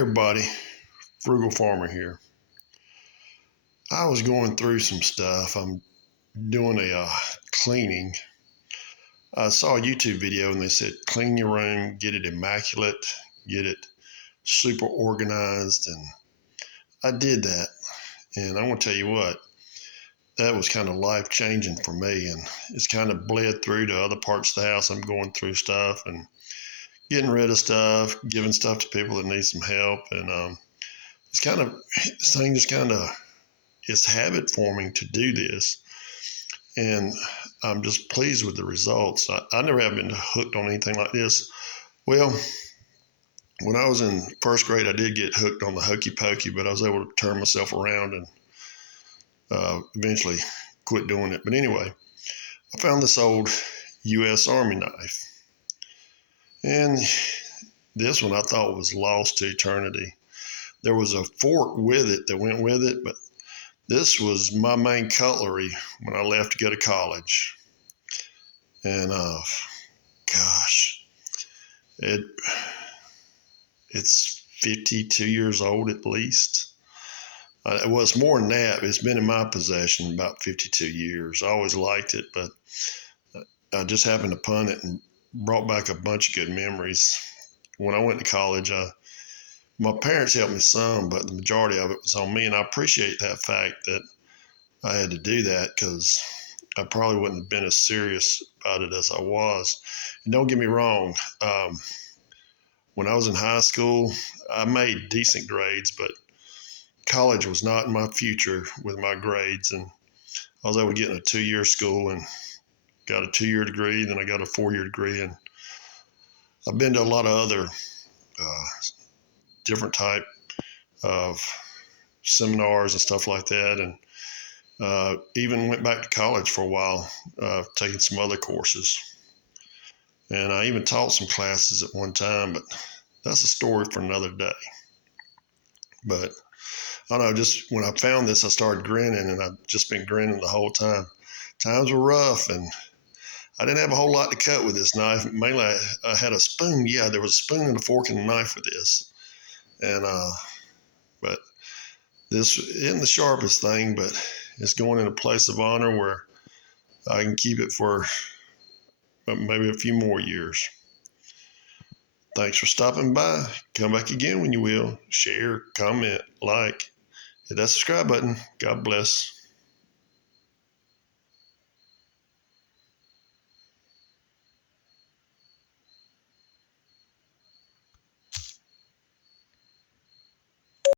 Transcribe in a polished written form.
everybody, Frugal Farmer here. I was going through some stuff. I'm doing a cleaning. I saw a YouTube video and they said clean your room, get it immaculate, get it super organized, and I did that. And I want to tell you what, that was kind of life changing for me, and it's kind of bled through to other parts of the house. I'm going through stuff and getting rid of stuff, giving stuff to people that need some help, and it's kind of this thing just kind of it's habit forming to do this, and I'm just pleased with the results. I never have been hooked on anything like this. Well, when I was in first grade, I did get hooked on the hokey pokey, but I was able to turn myself around and eventually quit doing it. But anyway, I found this old U.S. Army knife, and this one I thought was lost to eternity. There was a fork with it that went with it, but this was my main cutlery when I left to go to college. And gosh, it's 52 years old at least. Well, it's more than that. It's been in my possession about 52 years. I always liked it, but I just happened upon it and brought back a bunch of good memories. When I went to college, my parents helped me some, but the majority of it was on me. And I appreciate that fact that I had to do that, because I probably wouldn't have been as serious about it as I was. And don't get me wrong, when I was in high school, I made decent grades, but college was not in my future with my grades. And I was able to get in a 2-year school and got a 2-year degree. Then I got a 4-year degree. And I've been to a lot of other different type of seminars and stuff like that. And even went back to college for a while, taking some other courses. And I even taught some classes at one time, but that's a story for another day. But I don't know, just when I found this, I started grinning, and I've just been grinning the whole time. Times were rough, and I didn't have a whole lot to cut with this knife. Mainly, I had a spoon. Yeah, there was a spoon and a fork and a knife with this. And but this isn't the sharpest thing, but it's going in a place of honor where I can keep it for maybe a few more years. Thanks for stopping by. Come back again when you will. Share, comment, like. Hit that subscribe button. God bless.